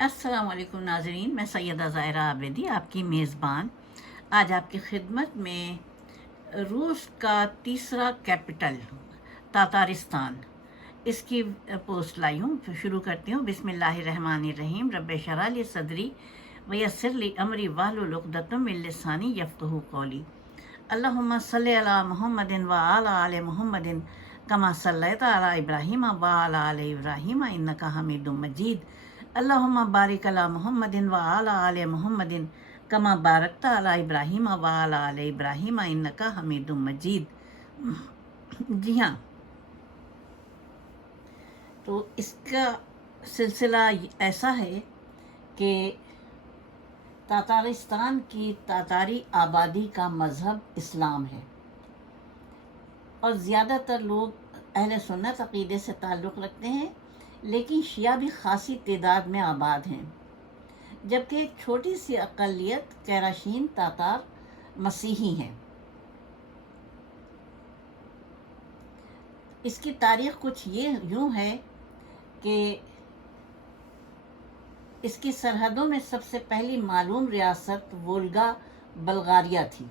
السلام علیکم ناظرین، میں سیدہ ظاہرہ آبیدی آپ کی میزبان۔ آج آپ کی خدمت میں روس کا تیسرا کیپٹل تاتارستان۔ اس کی پوسٹ لائی ہوں شروع کرتی ہوں۔ بسم اللہ الرحمن الرحیم، رب شرح لی صدری ویسر لی امری واہل العقدۃ من لسانی یفقہ قولی۔ اللہم صلی علی محمد و آل محمد کما صلیت علی ابراہیم و آل ابراہیم، انکا حمید مجید۔ اللہم بارک علی محمد و آل محمد کما بارکت علی ابراہیم و آل ابراہیم انکا حمید مجید۔ جی ہاں۔ تو اس کا سلسلہ ایسا ہے کہ تاتارستان کی تاتاری آبادی کا مذہب اسلام ہے۔ اور زیادہ تر لوگ اہل سنت عقیدے سے تعلق رکھتے ہیں۔ لیکن شیعہ بھی خاصی تعداد میں آباد ہیں۔ جبکہ ایک چھوٹی سی اقلیت کیراشین تاتار مسیحی ہیں۔ اس کی تاریخ کچھ یہ یوں ہے کہ اس کی سرحدوں میں سب سے پہلی معلوم ریاست وولگا بلغاریہ تھی،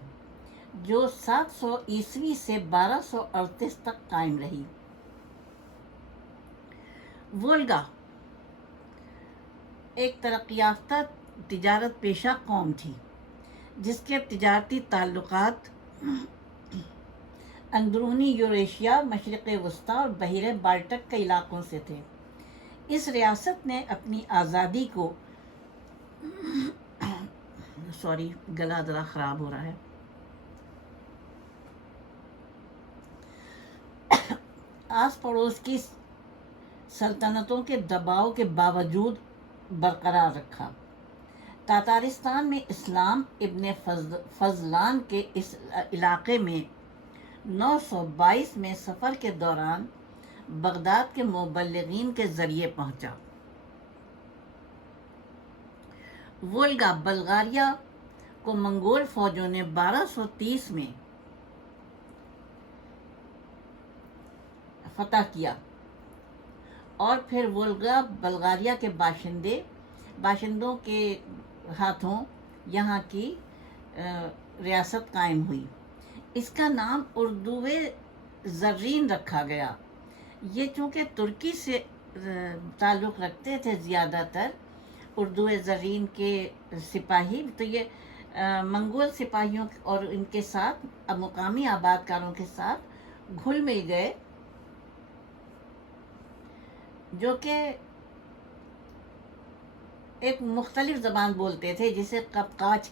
جو سات سو عیسوی سے بارہ سو اڑتیس تک قائم رہی۔ وولگا ایک ترقی یافتہ تجارت پیشہ قوم تھی، جس کے تجارتی تعلقات اندرونی یوریشیا، مشرق وسطی اور بحیر بالٹک کے علاقوں سے تھے۔ اس ریاست نے اپنی آزادی کو سوری، گلا ذرا خراب ہو رہا ہے۔ آس پڑوس کی سلطنتوں کے دباؤ کے باوجود برقرار رکھا۔ تاتارستان میں اسلام ابن فضلان کے اس علاقے میں نو سو بائیس میں سفر کے دوران بغداد کے مبلغین کے ذریعے پہنچا۔ وولگا، بلغاریہ کو منگول فوجوں نے بارہ سو تیس میں فتح کیا۔ اور پھر وولگا بلغاریہ کے باشندے، باشندوں کے ہاتھوں یہاں کی ریاست قائم ہوئی۔ اس کا نام اردو زرین رکھا گیا۔ یہ چونکہ ترکی سے تعلق رکھتے تھے زیادہ تر، اردو زرین کے سپاہی، تو یہ منگول سپاہیوں اور ان کے ساتھ، مقامی آباد کاروں کے ساتھ گھل مل گئے۔ جو کہ ایک مختلف زبان بولتے تھے، جسے کپ کاچ،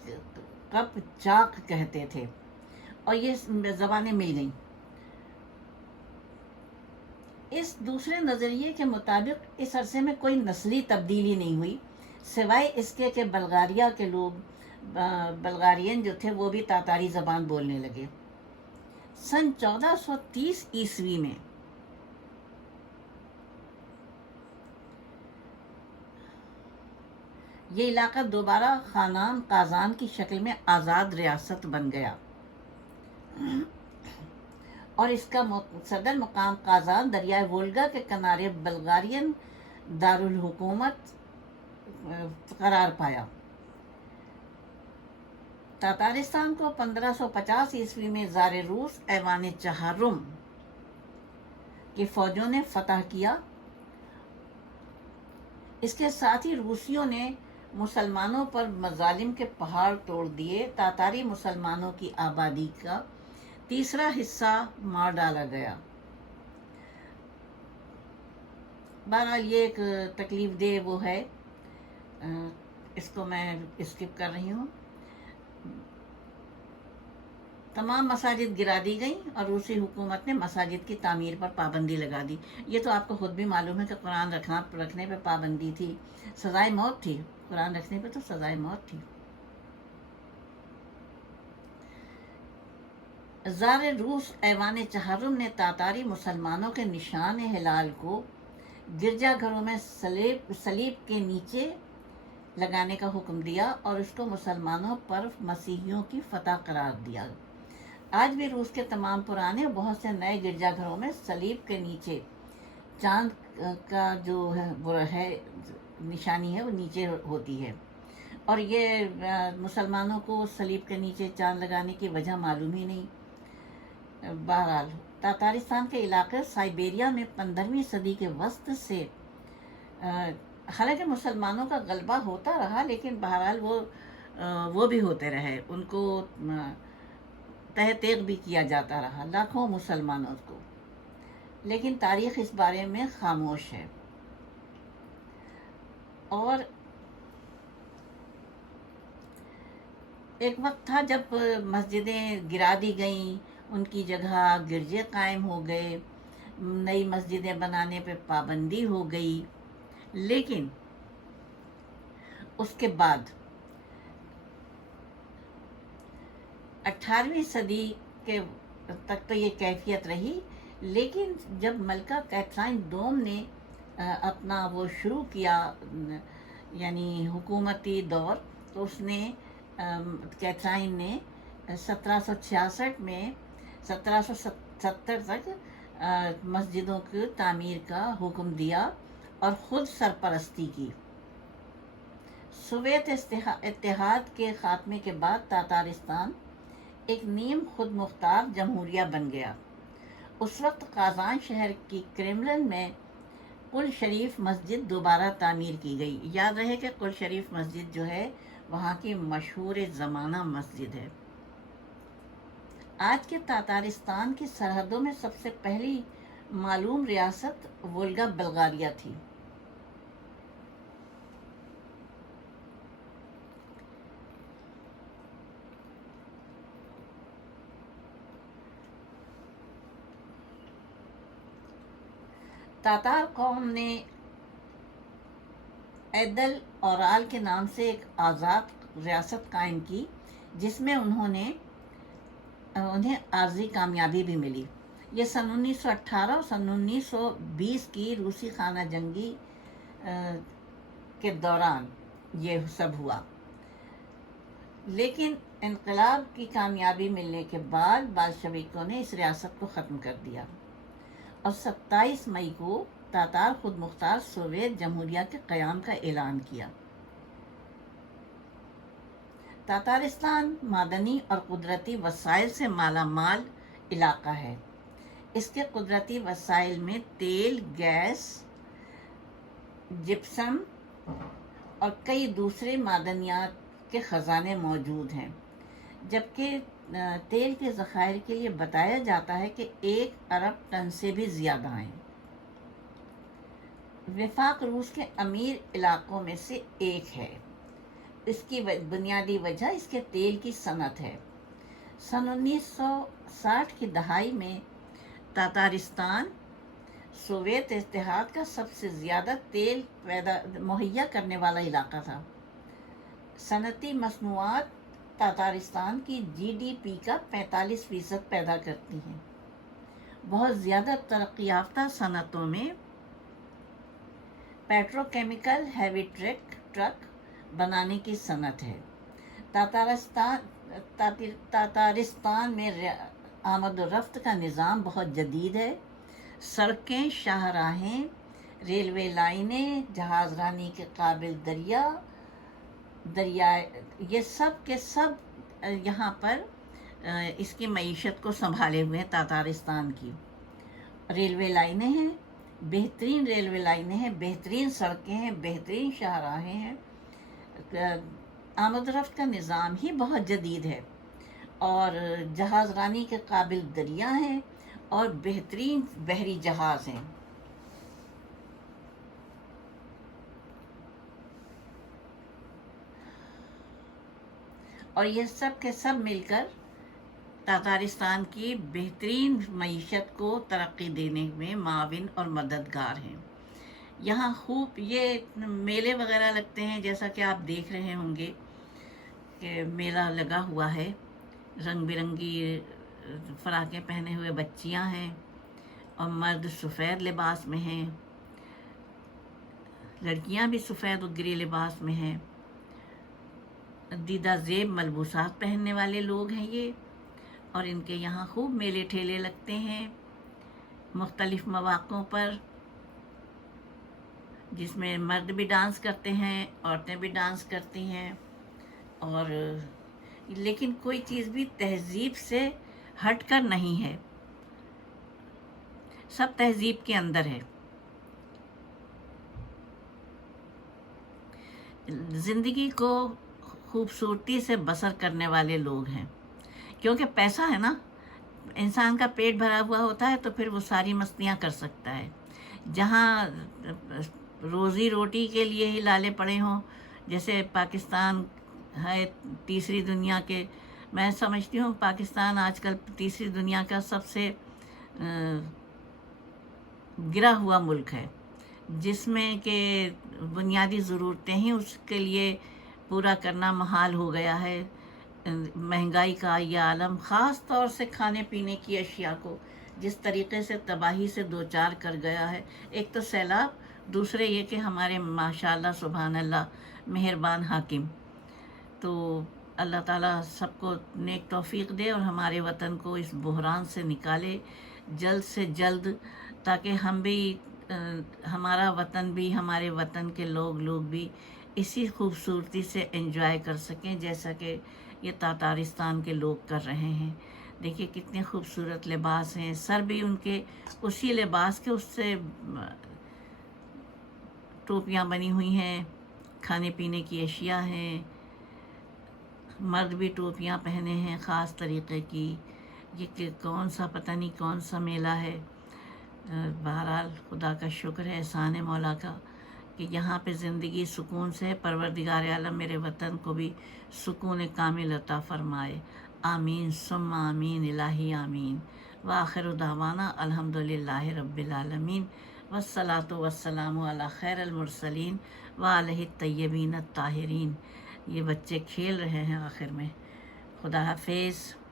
کپ چاک کہتے تھے، اور یہ زبانیں مل گئیں۔ اس دوسرے نظریے کے مطابق اس عرصے میں کوئی نسلی تبدیلی نہیں ہوئی، سوائے اس کے کہ بلغاریہ کے لوگ، بلغارین جو تھے، وہ بھی تاتاری زبان بولنے لگے۔ سن چودہ سو تیس عیسوی میں یہ علاقہ دوبارہ خانان قازان کی شکل میں آزاد ریاست بن گیا۔ اور اس کا صدر مقام قازان دریائے وولگا کے کنارے بلغارین دارالحکومت قرار پایا۔ تاتارستان کو پندرہ سو پچاس عیسوی میں زار روس ایوان چہارم کی فوجوں نے فتح کیا۔ اس کے ساتھ ہی روسیوں نے مسلمانوں پر مظالم کے پہاڑ توڑ دیے، تاتاری مسلمانوں کی آبادی کا تیسرا حصہ مار ڈالا گیا۔ بہرحال یہ ایک تکلیف دہ وہ ہے۔ اس کو میں اسکپ کر رہی ہوں۔ تمام مساجد گرا دی گئیں اور روسی حکومت نے مساجد کی تعمیر پر پابندی لگا دی۔ یہ تو آپ کو خود بھی معلوم ہے کہ قرآن رکھنا، رکھنے پہ پابندی تھی، سزائے موت تھی۔ قرآن رکھنے پہ تو سزائے موت تھی۔ زار روس ایوان چہارم نے تاتاری مسلمانوں کے نشان ہلال کو گرجا گھروں میں سلیب سلیب کے نیچے لگانے کا حکم دیا اور اس کو مسلمانوں پر مسیحیوں کی فتح قرار دیا۔ آج بھی روس کے تمام پرانے بہت سے نئے گرجا گھروں میں سلیب کے نیچے چاند کا جو ہے، وہ ہے، نشانی ہے، وہ نیچے ہوتی ہے۔ اور یہ مسلمانوں کو سلیب کے نیچے چاند لگانے کی وجہ معلوم ہی نہیں۔ بہرحال، تاتارستان کے علاقے سائبیریا میں پندرہویں صدی کے وسط سے حالانکہ مسلمانوں کا غلبہ ہوتا رہا، لیکن بہرحال وہ وہ بھی ہوتے رہے۔ ان کو تیغ بھی کیا جاتا رہا، لاکھوں مسلمانوں کو۔ لیکن تاریخ اس بارے میں خاموش ہے۔ اور ایک وقت تھا جب مسجدیں گرا دی گئیں، ان کی جگہ گرجے قائم ہو گئے، نئی مسجدیں بنانے پہ پابندی ہو گئی۔ لیکن اس کے بعد اٹھارہویں صدی کے تک تو یہ کیفیت رہی۔ لیکن جب ملکہ کیتھرائن دوم نے اپنا وہ شروع کیا یعنی حکومتی دور، تو اس نے کیتھرائن نے سترہ سو چھیاسٹھ میں سترہ سو ستر تک مسجدوں کی تعمیر کا حکم دیا اور خود سرپرستی کی۔ سویت اتحاد کے خاتمے کے بعد تاتارستان ایک نیم خود مختار جمہوریہ بن گیا۔ اس وقت قازان شہر کی کریملن میں کل شریف مسجد دوبارہ تعمیر کی گئی۔ یاد رہے کہ کل شریف مسجد جو ہے، وہاں کی مشہور زمانہ مسجد ہے۔ آج کے تاتارستان کی سرحدوں میں سب سے پہلی معلوم ریاست وولگا بلغاریہ تھی۔ تاتار قوم نے ایدل اورال کے نام سے ایک آزاد ریاست قائم کی، جس میں انہوں نے، انہیں عارضی کامیابی بھی ملی۔ یہ سن انیس سو اٹھارہ اور سن انیس سو بیس کی روسی خانہ جنگی کے دوران یہ سب ہوا۔ لیکن انقلاب کی کامیابی ملنے کے بعد بادشویکوں نے اس ریاست کو ختم کر دیا۔ اور ستائیس مئی کو تاتار خود مختار سوویت جمہوریہ کے قیام کا اعلان کیا۔ تاتارستان معدنی اور قدرتی وسائل سے مالا مال علاقہ ہے۔ اس کے قدرتی وسائل میں تیل، گیس، جپسم اور کئی دوسرے معدنیات کے خزانے موجود ہیں، جبکہ تیل کے ذخائر کے لیے بتایا جاتا ہے کہ ایک ارب ٹن سے بھی زیادہ ہیں۔ وفاق روس کے امیر علاقوں میں سے ایک ہے۔ اس کی بنیادی وجہ اس کے تیل کی صنعت ہے۔ سن انیس سو ساٹھ کی دہائی میں تاتارستان سوویت اتحاد کا سب سے زیادہ تیل پیدا، مہیا کرنے والا علاقہ تھا۔ صنعتی مصنوعات تاتارستان کی جی ڈی پی کا پینتالیس فیصد پیدا کرتی ہیں۔ بہت زیادہ ترقی یافتہ صنعتوں میں petrochemical heavy truck truck بنانے کی صنعت ہے۔ تاتارستان تاتارستان میں آمد و رفت کا نظام بہت جدید ہے۔ سڑکیں، شاہراہیں، ریلوے لائنیں جہاز رانی کے قابل دریا دریائے یہ سب کے سب یہاں پر اس کی معیشت کو سنبھالے ہوئے ہیں تاتارستان کی۔ ریلوے لائنیں ہیں، بہترین ریلوے لائنیں ہیں، بہترین سڑکیں ہیں، بہترین شاہراہیں ہیں۔ آمد رفت کا نظام ہی بہت جدید ہے۔ اور جہاز رانی کے قابل دریا ہیں اور بہترین بحری جہاز ہیں۔ اور یہ سب کے سب مل کر تاتارستان کی بہترین معیشت کو ترقی دینے میں معاون اور مددگار ہیں۔ یہاں خوب یہ میلے وغیرہ لگتے ہیں، جیسا کہ آپ دیکھ رہے ہوں گے کہ میلہ لگا ہوا ہے۔ رنگ برنگی فراقیں پہنے ہوئے بچیاں ہیں اور مرد سفید لباس میں ہیں۔ لڑکیاں بھی سفید و گری لباس میں ہیں۔ دیدہ زیب ملبوسات پہننے والے لوگ ہیں یہ، اور ان کے یہاں خوب میلے ٹھیلے لگتے ہیں مختلف مواقعوں پر، جس میں مرد بھی ڈانس کرتے ہیں، عورتیں بھی ڈانس کرتی ہیں، اور لیکن کوئی چیز بھی تہذیب سے ہٹ کر نہیں ہے۔ سب تہذیب کے اندر ہے۔ زندگی کو خوبصورتی سے بسر کرنے والے لوگ ہیں۔ کیونکہ پیسہ ہے نا، انسان کا پیٹ بھرا ہوا ہوتا ہے تو پھر وہ ساری مستیاں کر سکتا ہے۔ جہاں روزی روٹی کے لیے ہی لالے پڑے ہوں، جیسے پاکستان ہے تیسری دنیا کے۔ میں سمجھتی ہوں پاکستان آج کل تیسری دنیا کا سب سے گرا ہوا ملک ہے۔ جس میں کہ بنیادی ضرورتیں ہی اس کے لیے پورا کرنا محال ہو گیا ہے۔ مہنگائی کا یہ عالم خاص طور سے کھانے پینے کی اشیاء کو جس طریقے سے تباہی سے دو چار کر گیا ہے۔ ایک تو سیلاب، دوسرے یہ کہ ہمارے ماشاء اللہ سبحان اللہ مہربان حاکم۔ تو اللہ تعالیٰ سب کو نیک توفیق دے اور ہمارے وطن کو اس بحران سے نکالے جلد سے جلد، تاکہ ہم بھی، ہمارا وطن بھی، ہمارے وطن کے لوگ لوگ بھی اسی خوبصورتی سے انجوائے کر سکیں، جیسا کہ یہ تاتارستان کے لوگ کر رہے ہیں۔ دیکھیے کتنے خوبصورت لباس ہیں۔ سر بھی ان کے، اسی لباس کے اس سے ٹوپیاں بنی ہوئی ہیں۔ کھانے پینے کی اشیاء ہیں۔ مرد بھی ٹوپیاں پہنے ہیں خاص طریقے کی۔ یہ کہ کون سا، پتہ نہیں کون سا میلہ ہے۔ بہرحال خدا کا شکر ہے، احسان مولا کا۔ کہ یہاں پہ زندگی سکون سے پروردگار عالم میرے وطن کو بھی سکون کامل عطا فرمائے۔ آمین، ثم آمین، الہی آمین۔ وآخر دعوانا الحمد للہ رب العالمین۔ والصلاة والسلام علی خیر المرسلین وعلیہ الطیبین الطاہرین۔ یہ بچے کھیل رہے ہیں آخر میں۔ خدا حافظ۔